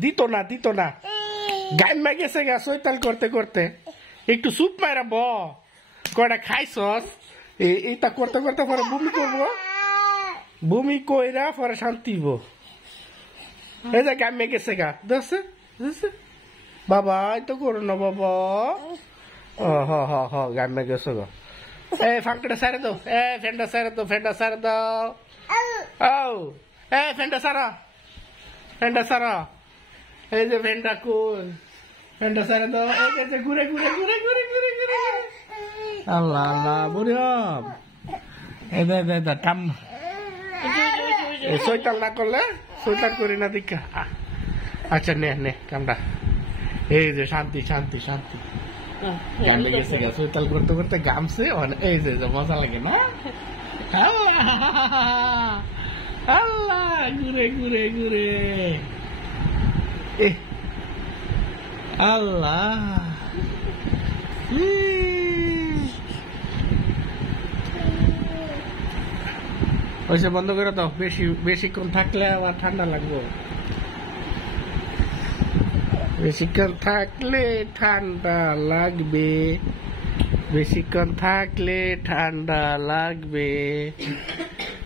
দিত না গাইমা গেছে গা শৈতাল করতে করতে একটু সুপ মারা ব কয়টা খাইছস এইটা করতে করতে পরে বমি করবো বমি কইরা পরে শান্তি এই যে গাইমা গেছে গা দেখছে বাবা এই তো করো না বাবা হ গাইমা গেছে গা ফাঁকটা সারে দাও ফ্যানটা সারে দাও ফ্যানটা সারা এই যে ফ্যানটা কোন ফ্যানটা সারা দাও এই যে ঘুরে আল্লাহ বুড়িয়ম এই দে টাম শৈতাল না করলে শৈতাল করি না দীক্ষা আচ্ছা নে কামটা এই যে শান্তি গামে গেছে গা শৈতাল করতে করতে গামছে এই যে মজা লাগে না আল্লাহ ঘুরে আল্লাহ ওইসব বন্ধ করে দাও বেশিক্ষণ থাকলে আবার ঠান্ডা লাগবে বেশিক্ষণ থাকলে ঠান্ডা লাগবে